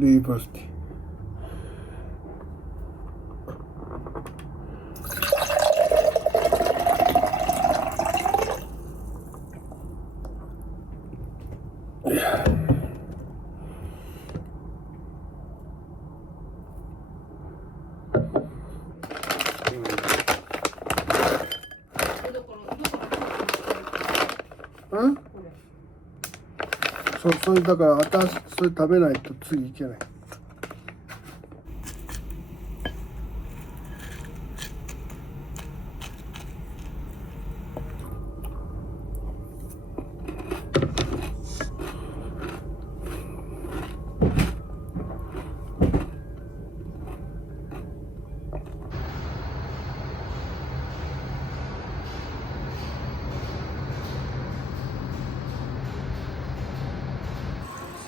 リーバーシティ。うん？それだから私それ食べないと次いけない。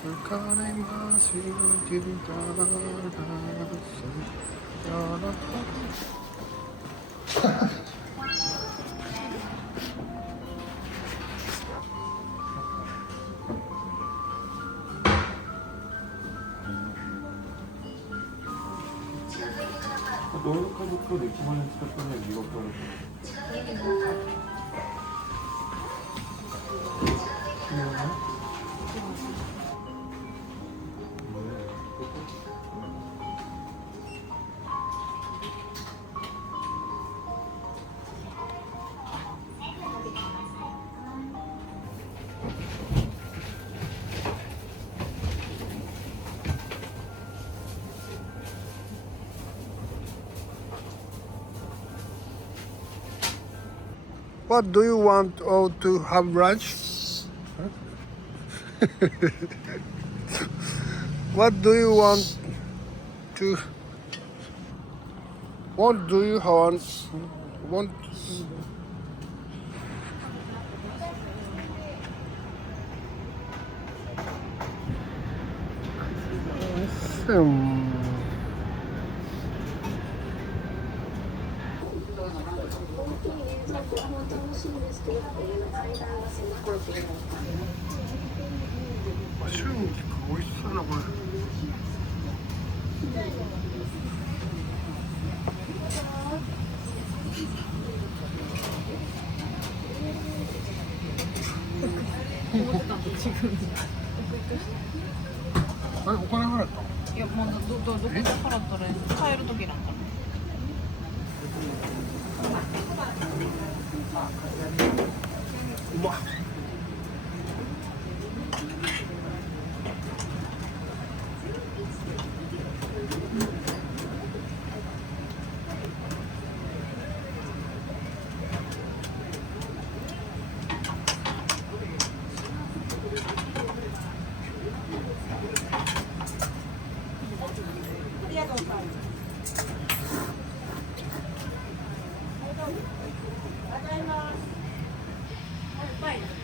疲れますよ、君からドルかぶっとで1万円使ったね、地獄あるWhat do you want all to have lunch? What do you want to? What do you want? Hmm. 春菊美味しそうなこれ。あれお金払った？いやもうどこで払ったら帰る時なんかな。うまっ。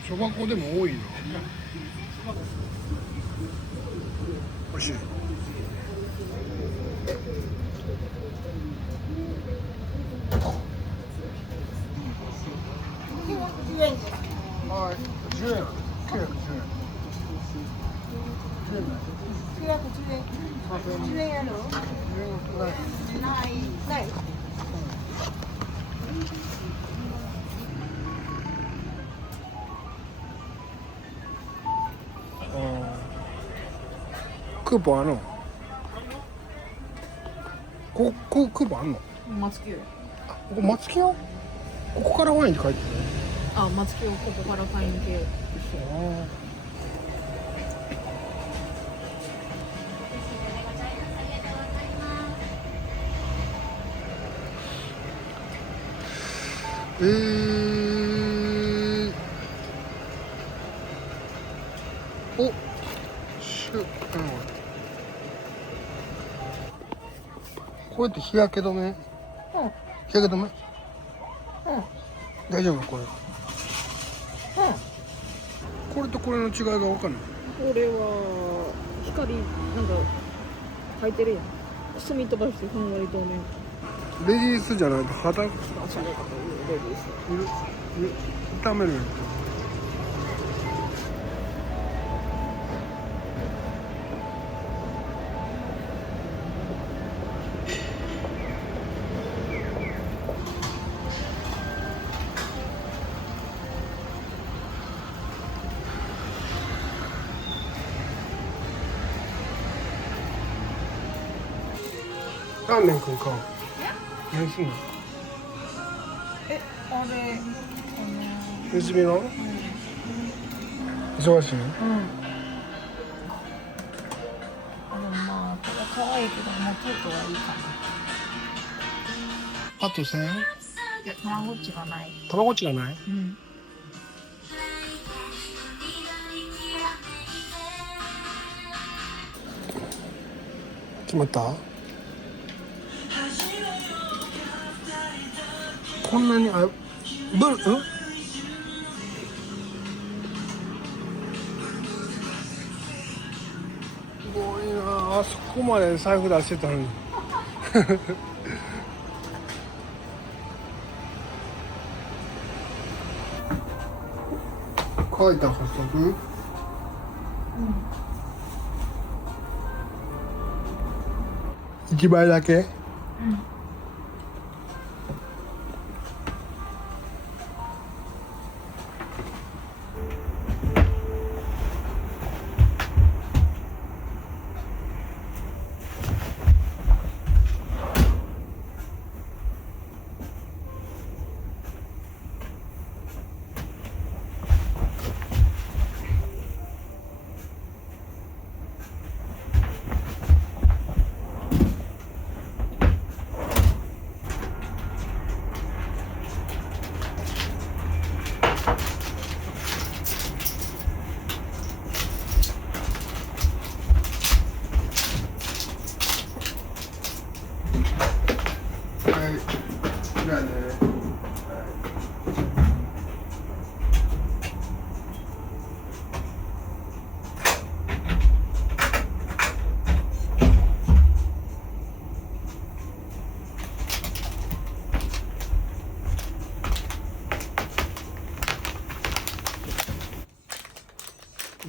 そば粉でも多いの。美味しい。はい、10円。910円。10円。やろ？10円ない。クーポンあんの？クーポンあんの？松木よ。ここ松木屋？ここからワインって書いてるね。あ、松木をここから買いに行けよ。おこうやって日焼け止め、うん。日焼け止めうん。大丈夫これ。うん。これとこれの違いが分かんない。これは光なんか入ってるやん。墨飛ばしてふんわり透明。レディースじゃないと肌あ、そういうことレディース。痛めるよ。ラーメン食うか。何すんの？え、あれ、休みの？忙しいの？うん。でもまあ、これ可愛いけど、もうちょっとはいいかな。あと1000円？いや、たまごっちがない。たまごっちがない？うん。決まった？こんなにブルすごいなあそこまで財布出してたのに書いた補足？1枚だけ？はい。じゃあね。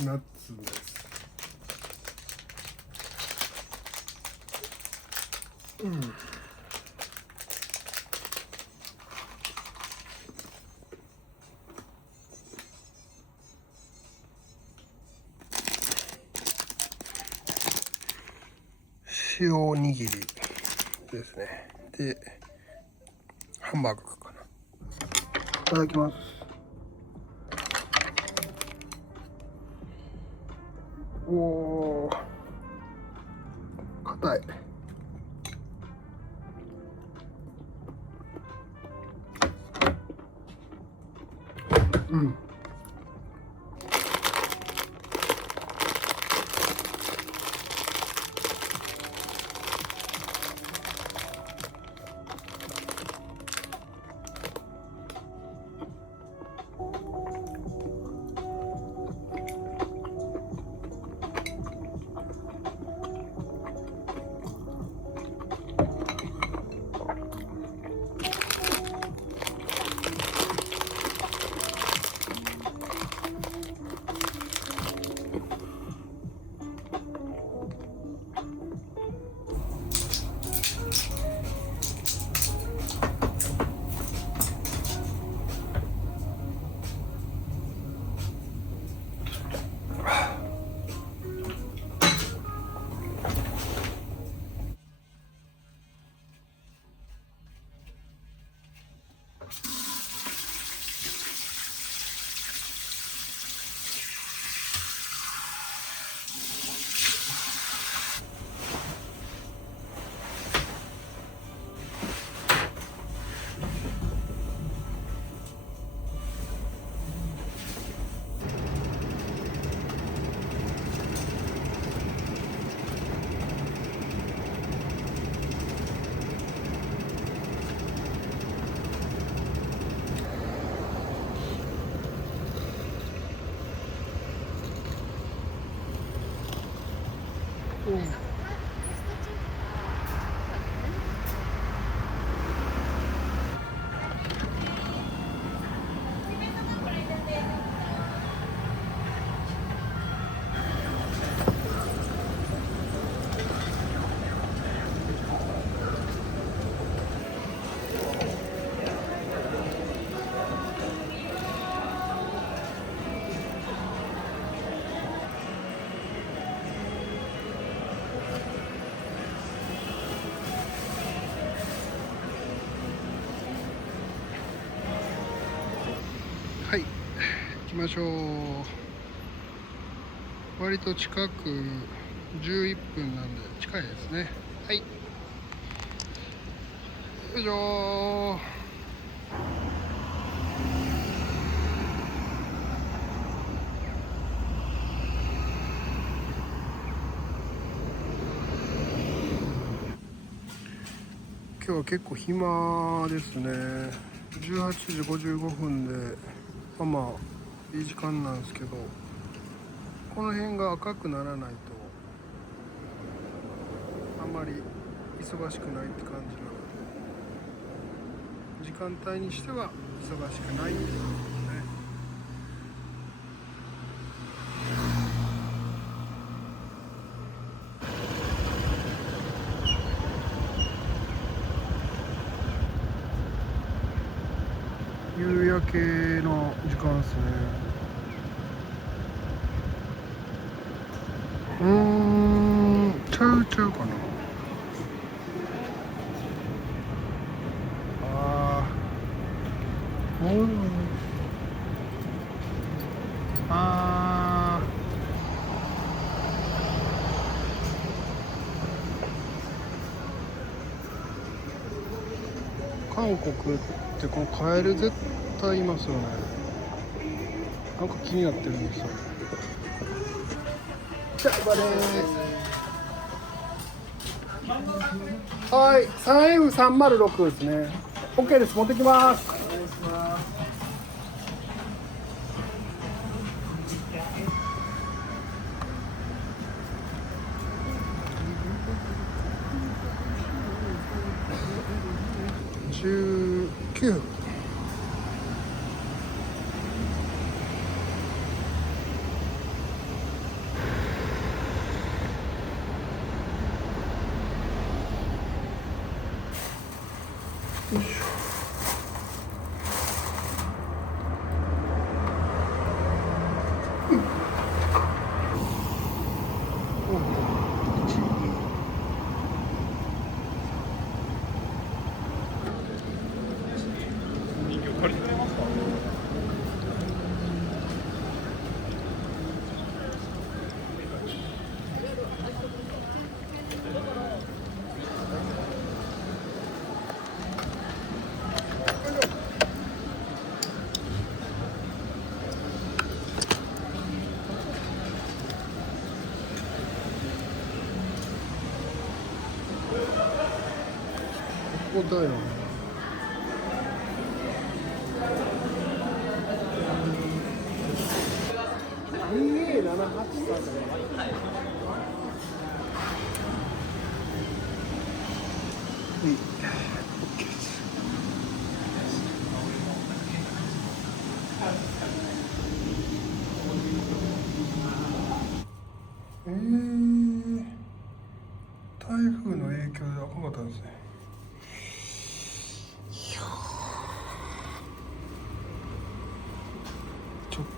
ナッツです。塩おにぎりですね。で、ハンバーグかな。いただきます。おー、硬い。うん。はい行きましょう。割と近く11分なんで近いですね。はいよいしょー。今日は結構暇ですね。18時55分でまあいい時間なんですけど、この辺が赤くならないとあんまり忙しくないって感じなので、時間帯にしては忙しくないって感じですね。夕焼けの時間ですね。ちゃうかな。もう韓国ってこのカエル絶対いますよね。なんか気になってるんですよ。じゃあこれはい 3F306 ですね。 OK です。持ってきます。19よいしょ。ここだよね。台風の影響で赤かったんですね。ちょっと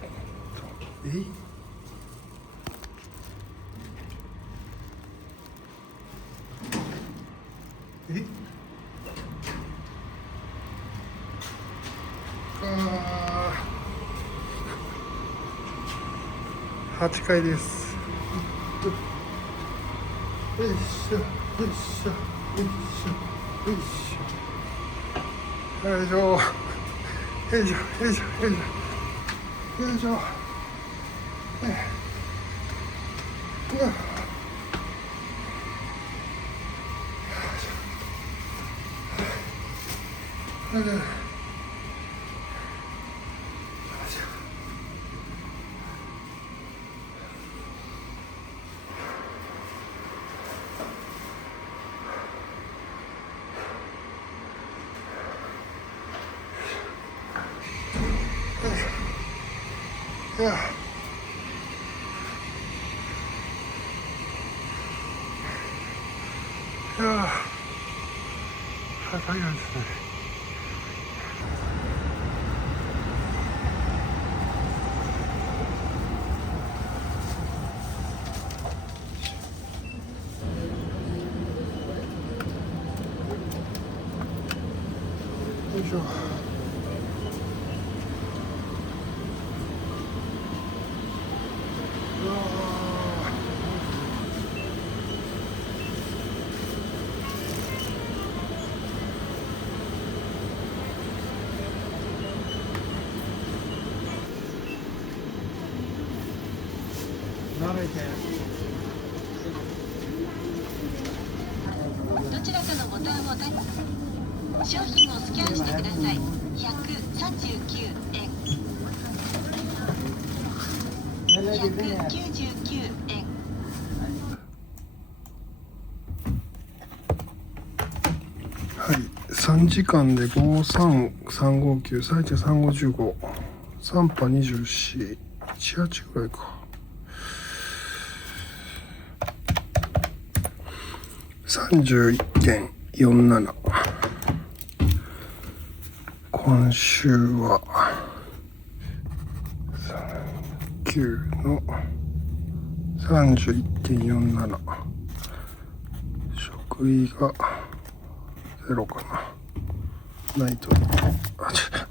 8階です。よいしょよいしょよいしょよいしょよいしょよいしょよいしょよいしょよいしょよいしょ。いや早いですね。よいしょ。どちらかのボタンを商品をスキャンしてください。139円。199円。はい、3時間で53359、最低3515、3波24、18ぐらいか。31.47。今週は9の 31.47。食費がゼロかな。ないと。あ、ちょっと。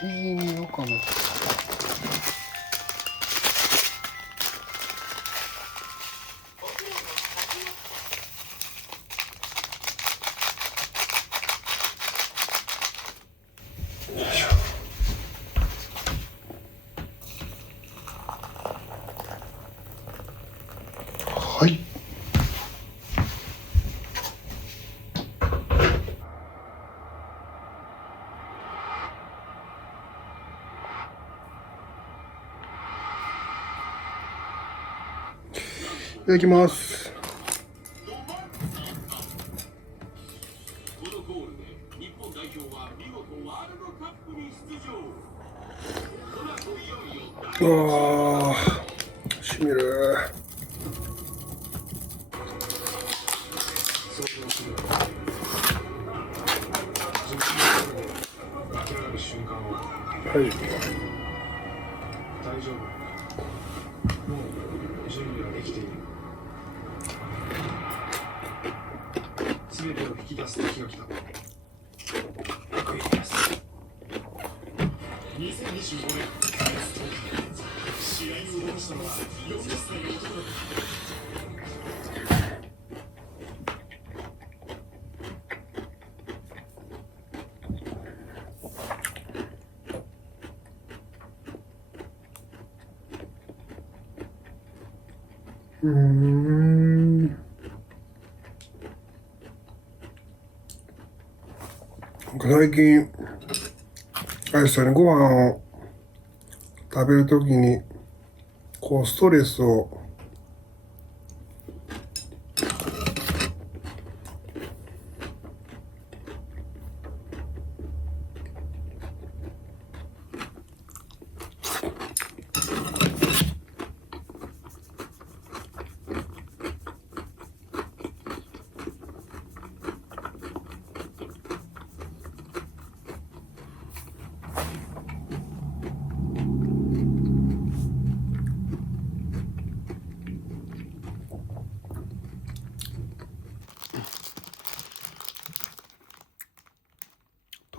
しじみわかめ。はい。いただきます。ああ、しみる。はい。大丈夫。もう準備はできている。すべてを引き出す時が来た。クイズです。2025年試合を動かしたのは40歳の男だった。最近、あれですよね、ご飯を食べるときに、こう、ストレスを、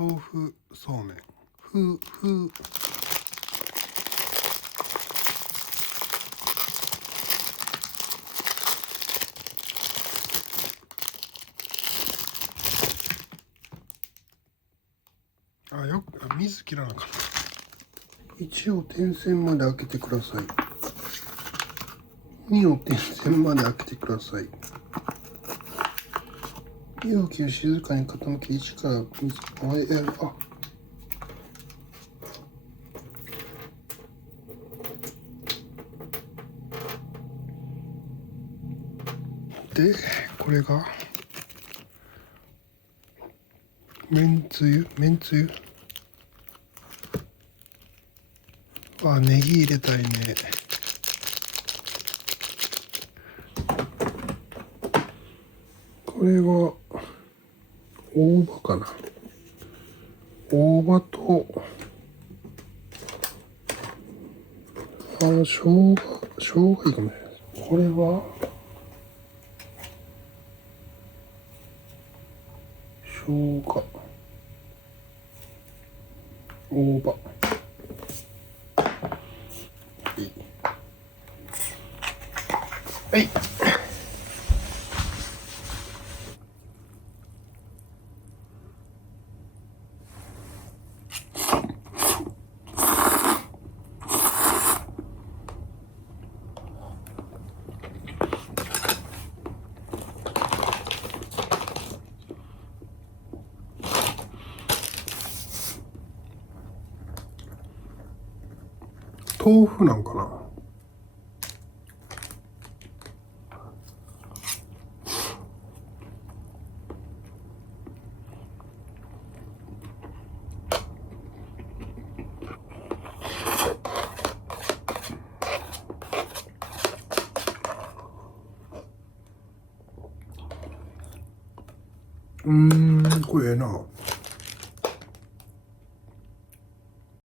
豆腐そうめん、水切らなかった。1を点線まで開けてください。2を点線まで開けてください。容器を静かに傾け、1から水、で、これが、めんつゆネギ入れたいね。これは大葉かな。大葉と生姜いいかもしれないです。これは生姜、大葉、はい。豆腐なんかな。これええな。